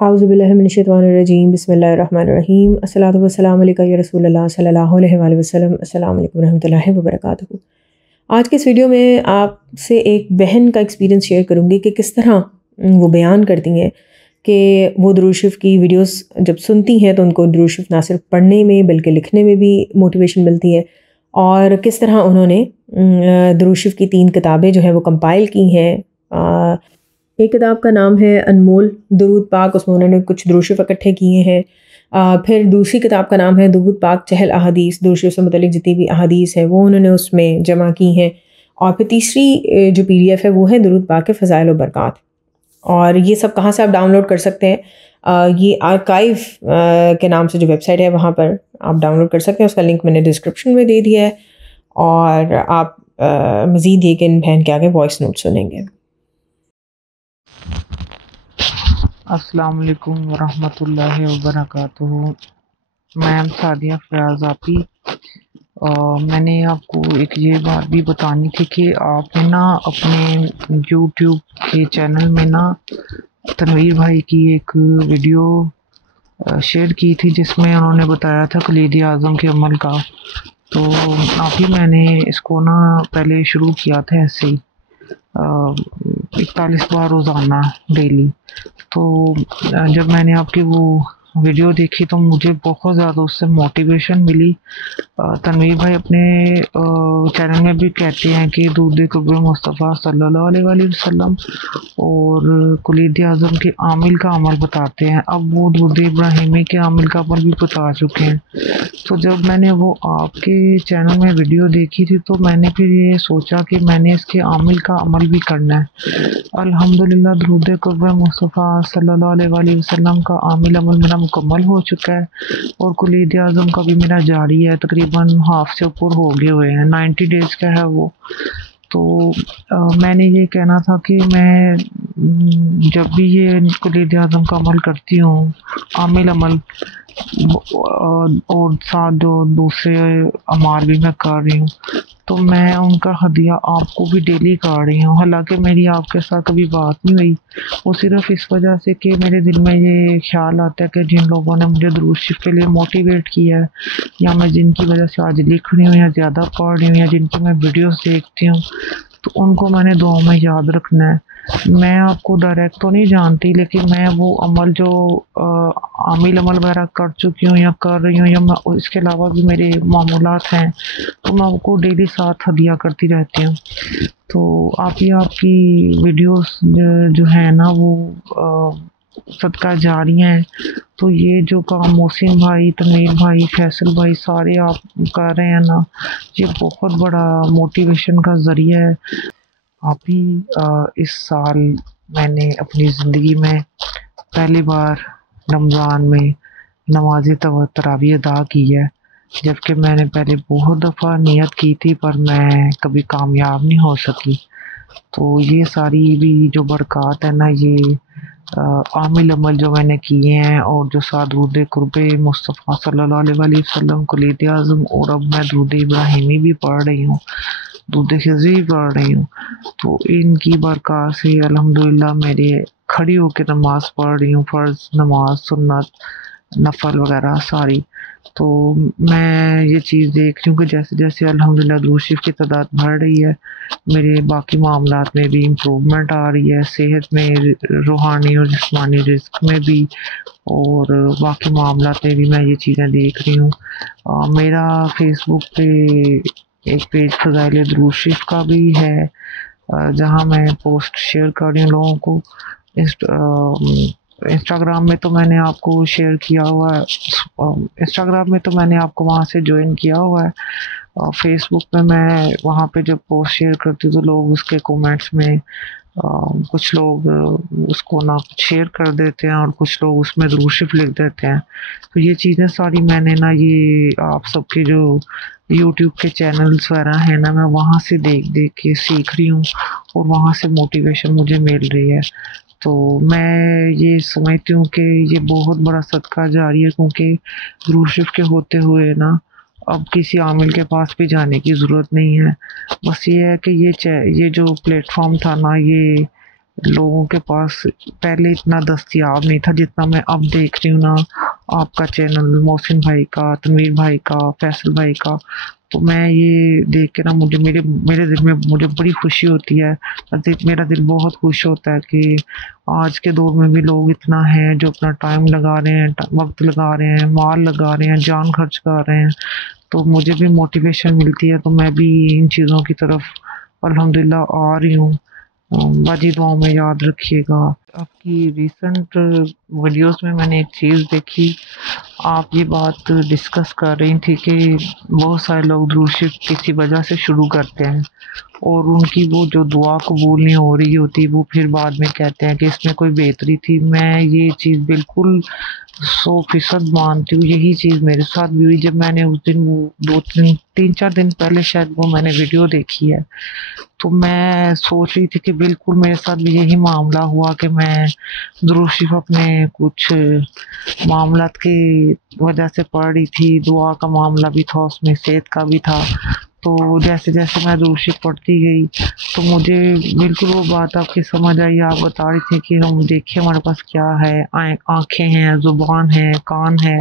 औज़ुबिल्लाहि मिनश्शैतानिर्रजीम बिस्मिल्लाहिर्रहमानिर्रहीम अस्सलातु वस्सलामु अलैका या रसूलल्लाह सल्लल्लाहु अलैहि वसल्लम अस्सलामु अलैकुम रहमतुल्लाहि व बरकातुहू। आज के इस वीडियो में आपसे एक बहन का एक्सपीरियंस शेयर करूँगी कि किस तरह वो बयान करती हैं कि वो दुरूद शरीफ की वीडियोस जब सुनती हैं तो उनको दुरूद शरीफ ना सिर्फ पढ़ने में बल्कि लिखने में भी मोटिवेशन मिलती है, और किस तरह उन्होंने दुरूद शरीफ की 3 किताबें जो हैं वो कंपाइल की हैं। एक किताब का नाम है अनमोल दुरूद पाक, उसमें उन्होंने कुछ दुरूद शरीफ इकट्ठे किए हैं। फिर दूसरी किताब का नाम है दुरूद पाक चहल अहादीस, दुरूद शरीफ से मुतल्लिक जितनी भी अहादीस हैं वो उन्होंने उसमें जमा की हैं। और फिर तीसरी जो PDF है वो है दुरूद पाक के फ़ज़ाइल व बरक़ात। और ये सब कहाँ से आप डाउनलोड कर सकते हैं? ये आर्काइव के नाम से जो वेबसाइट है वहाँ पर आप डाउनलोड कर सकते हैं। उसका लिंक मैंने डिस्क्रिप्शन में दे दिया है। और आप मज़ीद ये कि इन बहन के आगे वॉइस नोट सुनेंगे। अस्सलाम वालेकुम वरहमतुल्लाहि वबरकातुहू। मैम सादिया फयाज़ आपी, मैंने आपको एक ये बात भी बतानी थी कि आपने ना अपने YouTube के चैनल में ना तनवीर भाई की एक वीडियो शेयर की थी जिसमें उन्होंने बताया था कलीद आज़म के अमल का। तो अभी मैंने इसको ना पहले शुरू किया था ऐसे ही 41 बार रोज़ाना डेली। तो जब मैंने आपकी वो वीडियो देखी तो मुझे बहुत ज़्यादा उससे मोटिवेशन मिली। तनवीर भाई अपने चैनल में भी कहते हैं कि दूध क़ुर्ब मुस्तफ़ा सल्लल्लाहु अलैहि वसल्लम और कुलीद आज़म के आमिल का अमल बताते हैं। अब वो दूध इब्राहिमी के आमिल का अमल भी बता चुके हैं। तो जब मैंने वो आपके चैनल में वीडियो देखी थी तो मैंने फिर ये सोचा कि मैंने इसके आमिल का अमल भी करना है। अल्हम्दुलिल्लाह दूध क़ुर्ब मुस्तफ़ा सल्लल्लाहु अलैहि वसल्लम का आमिल अमल मेरा मुकम्मल हो चुका है और कुलीद आज़म का भी मेरा जारी है। तकरीबन हाफ से ऊपर हो गए हुए हैं, 90 डेज़ का है वो। तो मैंने ये कहना था कि मैं जब भी ये कुलीद आज़म का अमल करती हूँ, आमिल अमल और साथ जो दूसरे अमाल भी मैं कर रही हूँ, तो मैं उनका हदिया आपको भी डेली कर रही हूँ। हालांकि मेरी आपके साथ कभी बात नहीं हुई, वो सिर्फ इस वजह से कि मेरे दिल में ये ख्याल आता है कि जिन लोगों ने मुझे दुरूद शरीफ के लिए मोटिवेट किया है, या मैं जिनकी वजह से आज लिख रही हूँ या ज़्यादा पढ़ रही हूँ या जिनकी मैं वीडियोस देखती हूँ, तो उनको मैंने दुआ में याद रखना है। मैं आपको डायरेक्ट तो नहीं जानती, लेकिन मैं वो अमल जो आमिल अमल वगैरह कर चुकी हूँ या कर रही हूँ, या मैं इसके अलावा भी मेरे मामूलात हैं, तो मैं आपको डेली साथ हदिया करती रहती हूँ। तो आपकी वीडियोस जो है ना वो सदका जारियाँ हैं। तो ये जो काम मोहसिन भाई, तनवीर भाई, फैसल भाई सारे आप कर रहे हैं ना, ये बहुत बड़ा मोटिवेशन का ज़रिया है। अभी इस साल मैंने अपनी ज़िंदगी में पहली बार रमज़ान में नमाज़ तरावी अदा की है, जबकि मैंने पहले बहुत दफ़ा नियत की थी पर मैं कभी कामयाब नहीं हो सकी। तो ये सारी भी जो बरक़ात है ना, ये आमिल अमल जो मैंने किए हैं और जो साथ दूध क़ुर्ब मुस्तफ़ा सल्लल्लाहु अलैहि वसल्लम कुलीद आज़म, और अब मैं दूध इब्राहिमी भी पढ़ रही हूँ, दूध खिज़ी भी पढ़ रही हूँ। तो इनकी बरक़ात से अल्हम्दुलिल्लाह मेरे खड़ी होकर नमाज़ पढ़ रही हूँ, फ़र्ज़ नमाज, सुन्नत, नफल वगैरह सारी। तो मैं ये चीज़ देख रही हूँ कि जैसे जैसे अल्हम्दुलिल्लाह दुरूद शरीफ की तादाद बढ़ रही है, मेरे बाकी मामलात में भी इम्प्रूवमेंट आ रही है, सेहत में, रूहानी और जिस्मानी रिज़्क में भी, और बाकी मामलात में भी मैं ये चीज़ें देख रही हूँ। मेरा फेसबुक पे एक पेज फ़ज़ाइल दुरूद शरीफ का भी है, जहाँ मैं पोस्ट शेयर कर रही हूँ लोगों को। इंस्टाग्राम में तो मैंने आपको शेयर किया हुआ है, इंस्टाग्राम में तो मैंने आपको वहाँ से ज्वाइन किया हुआ है। फेसबुक पे मैं वहाँ पे जब पोस्ट शेयर करती हूँ तो लोग उसके कमेंट्स में कुछ लोग उसको ना शेयर कर देते हैं और कुछ लोग उसमें दुरूद शरीफ लिख देते हैं। तो ये चीज़ें सारी मैंने ना ये आप सबके जो यूट्यूब के चैनल्स वगैरह हैं ना, मैं वहाँ से देख देख के सीख रही हूँ और वहाँ से मोटिवेशन मुझे मिल रही है। तो मैं ये समझती हूँ कि ये बहुत बड़ा सदका जारी है, क्योंकि दुरूद शरीफ के होते हुए ना अब किसी आमिल के पास भी जाने की ज़रूरत नहीं है। बस ये है कि ये जो प्लेटफॉर्म था ना, ये लोगों के पास पहले इतना दस्तयाब नहीं था जितना मैं अब देख रही हूँ ना। आपका चैनल, मोहसिन भाई का, तनवीर भाई का, फैसल भाई का, तो मैं ये देख के ना मुझे मेरे मेरे दिल में मुझे बड़ी खुशी होती है। मेरा दिल बहुत खुश होता है कि आज के दौर में भी लोग इतना हैं जो अपना टाइम लगा रहे हैं, वक्त लगा रहे हैं, माल लगा रहे हैं, जान खर्च कर रहे हैं। तो मुझे भी मोटिवेशन मिलती है, तो मैं भी इन चीज़ों की तरफ अल्हम्दुलिल्लाह आ रही हूँ। बाजी दुआओं में याद रखिएगा। आपकी रिसेंट वीडियोस में मैंने एक चीज़ देखी, आप ये बात डिस्कस कर रही थी कि बहुत सारे लोग दुरूद शरीफ किसी वजह से शुरू करते हैं और उनकी वो जो दुआ कबूल नहीं हो रही होती वो फिर बाद में कहते हैं कि इसमें कोई बेहतरी थी। मैं ये चीज़ बिल्कुल 100% मानती हूँ। यही चीज़ मेरे साथ भी हुई जब मैंने उस दिन वो 3-4 दिन पहले शायद वो मैंने वीडियो देखी है। तो मैं सोच रही थी कि बिल्कुल मेरे साथ भी यही मामला हुआ कि मैं दुरूद शरीफ अपने कुछ मामलात की वजह से पढ़ रही थी, दुआ का मामला भी था उसमें, सेहत का भी था। तो जैसे जैसे मैं दुरूद शरीफ पढ़ती गई तो मुझे बिल्कुल वो बात आपकी समझ आई। आप बता रही थी कि हम देखिए हमारे पास क्या है, आँखें हैं, ज़ुबान है, कान है।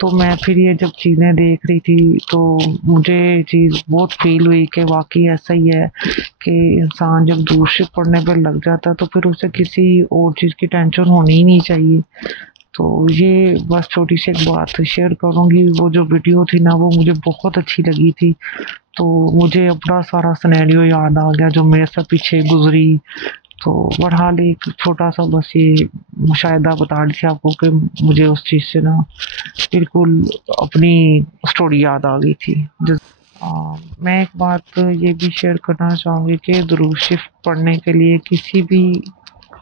तो मैं फिर ये जब चीज़ें देख रही थी तो मुझे चीज़ बहुत फील हुई कि वाकई ऐसा ही है कि इंसान जब दुरूद शरीफ पढ़ने पर लग जाता है तो फिर उसे किसी और चीज़ की टेंशन होनी ही नहीं चाहिए। तो ये बस छोटी सी एक बात शेयर करूँगी। वो जो वीडियो थी ना वो मुझे बहुत अच्छी लगी थी। तो मुझे अपना सारा सिनेरियो याद आ गया जो मेरे साथ पीछे गुजरी। तो बहरहाल एक छोटा सा बस ये मुशाहिदा बता रही थी आपको कि मुझे उस चीज़ से ना बिल्कुल अपनी स्टोरी याद आ गई थी। मैं एक बात ये भी शेयर करना चाहूँगी कि दुरूद शरीफ पढ़ने के लिए किसी भी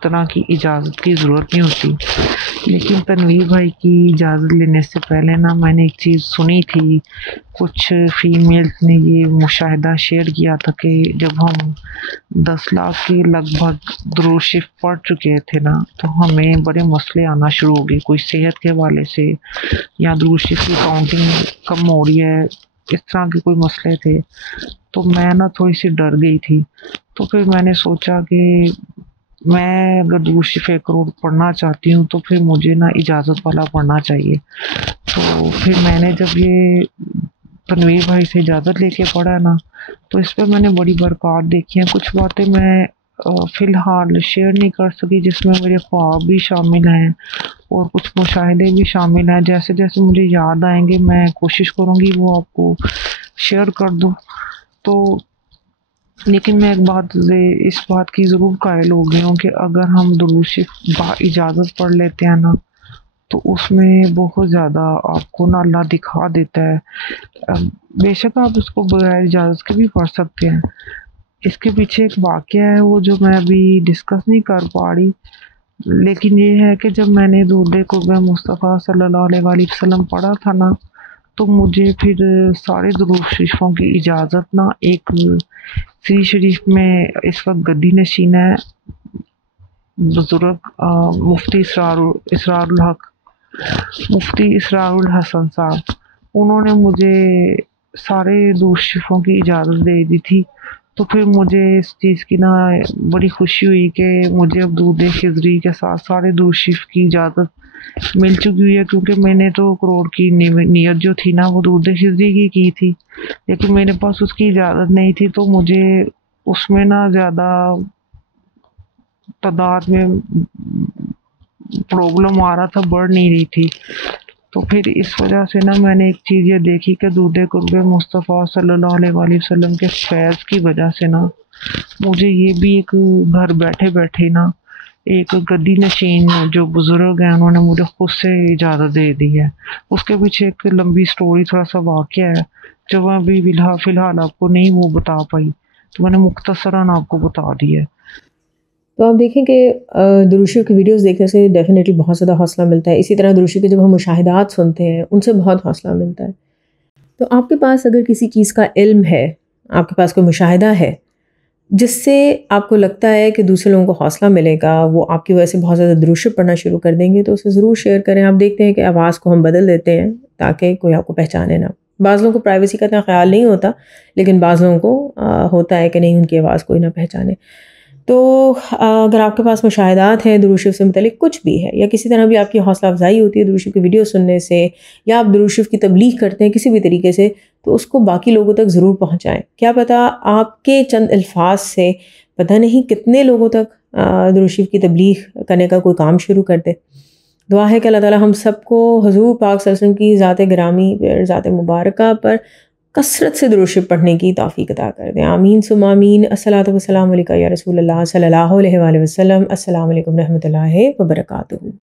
तरह की इजाज़त की ज़रूरत नहीं होती। लेकिन तनवीर भाई की इजाज़त लेने से पहले ना मैंने एक चीज़ सुनी थी, कुछ फीमेल्स ने ये मुशाहिदा शेयर किया था कि जब हम 10 लाख के लगभग दुरूद शरीफ पढ़ चुके थे ना तो हमें बड़े मसले आना शुरू हो गए, कोई सेहत के हवाले से या दुरूद शरीफ की काउंटिंग कम हो रही है, इस तरह के कोई मसले थे। तो मैं ना थोड़ी सी डर गई थी। तो फिर मैंने सोचा कि मैं अगर दुरूद शरीफ 1 करोड़ पढ़ना चाहती हूँ तो फिर मुझे ना इजाज़त वाला पढ़ना चाहिए। तो फिर मैंने जब ये तनवीर भाई से इजाज़त लेके पढ़ा ना तो इस पर मैंने बड़ी बरकत देखी है। कुछ बातें मैं फ़िलहाल शेयर नहीं कर सकी जिसमें मेरे ख्वाब भी शामिल हैं और कुछ मुशाहिदे भी शामिल हैं। जैसे जैसे मुझे याद आएंगे मैं कोशिश करूँगी वो आपको शेयर कर दूँ। तो लेकिन मैं एक बात इस बात की ज़रूर कायल हो गई हूँ कि अगर हम दुरूद शरीफ इजाज़त पढ़ लेते हैं ना तो उसमें बहुत ज़्यादा आपको ना अल्लाह दिखा देता है। बेशक आप उसको बगैर इजाज़त के भी पढ़ सकते हैं। इसके पीछे एक वाक़या है वो जो मैं अभी डिस्कस नहीं कर पा रही, लेकिन ये है कि जब मैंने दुरूद क़ुर्ब मुस्तफ़ा सल्लल्लाहु अलैहि वसल्लम पढ़ा था ना तो मुझे फिर सारे दुरूद शरीफों की इजाज़त ना एक सी शरीफ में इस वक्त गद्दी नशीन है बुज़ुर्ग मुफ्ती इसरारुल हसन साहब, उन्होंने मुझे सारे दुरूद शरीफों की इजाज़त दे दी थी। तो फिर मुझे इस चीज़ की ना बड़ी खुशी हुई कि मुझे अब दुरूद खिज़री के साथ सारे दुरूद शरीफ की इजाज़त मिल चुकी हुई है, क्योंकि मैंने तो करोड़ की नीयत जो थी ना वो दुरूद खिज़री की थी, लेकिन मेरे पास उसकी इजाज़त नहीं थी। तो मुझे उसमें ना ज़्यादा तादाद में प्रॉब्लम आ रहा था, बढ़ नहीं रही थी। तो फिर इस वजह से ना मैंने एक चीज़ ये देखी कि दुरूद क़ुर्ब मुस्तफ़ा सल्लल्लाहु अलैहि वसल्लम के फैज़ की वजह से ना मुझे ये भी एक घर बैठे बैठे ना एक गद्दी नशीन जो बुज़ुर्ग हैं उन्होंने मुझे खुद से इजाज़त दे दी है। उसके पीछे एक लंबी स्टोरी, थोड़ा सा वाक़या है जो मैं अभी फ़िलहाल आपको नहीं वो बता पाई, तो मैंने मुख्तसरन आपको बता दिया है। तो आप देखें कि दुरूद शरीफ की वीडियोस देखने से डेफ़िनेटली बहुत ज़्यादा हौसला मिलता है। इसी तरह दुरूद शरीफ के जब हम मुशाहिदात सुनते हैं उनसे बहुत हौसला मिलता है। तो आपके पास अगर किसी चीज़ का इल्म है, आपके पास कोई मुशाहिदा है जिससे आपको लगता है कि दूसरे लोगों को हौसला मिलेगा, वो आपकी वजह से बहुत ज़्यादा दुरूद शरीफ पढ़ना शुरू कर देंगे, तो उसे ज़रूर शेयर करें। आप देखते हैं कि आवाज़ को हम बदल देते हैं ताकि कोई आपको पहचाने ना। बाज़ लोगों को प्राइवेसी का इतना ख्याल नहीं होता, लेकिन बाज़ लोगों को होता है कि नहीं उनकी आवाज़ कोई ना पहचाने। तो अगर आपके पास मुशाहिदात हैं दुरूद शरीफ से मुतल्लिक़ कुछ भी है, या किसी तरह भी आपकी हौसला अफ़ज़ाई होती है दुरूद शरीफ की वीडियो सुनने से, या आप दुरूद शरीफ की तबलीग करते हैं किसी भी तरीके से, तो उसको बाकी लोगों तक ज़रूर पहुँचाएँ। क्या पता आपके चंद अल्फाज से पता नहीं कितने लोगों तक दुरूद शरीफ की तबलीग करने का कोई काम शुरू कर दे। दुआ है कि अल्लाह ताला हम सबको हुज़ूर पाक सल्लल्लाहु अलैहि वसल्लम की ज़ात गिरामी पर, ज़ात मुबारका पर कसरत से दुरूद शरीफ पढ़ने की तौफ़ीक़ अता कर दें। आमीन सुम्मा आमीन। अस्सलातु वस्सलामु अलैका या रसूलल्लाह सल्लल्लाहु अलैहि वसल्लम। अस्सलामु अलैकुम रहमतुल्लाहि व बरकातुहू।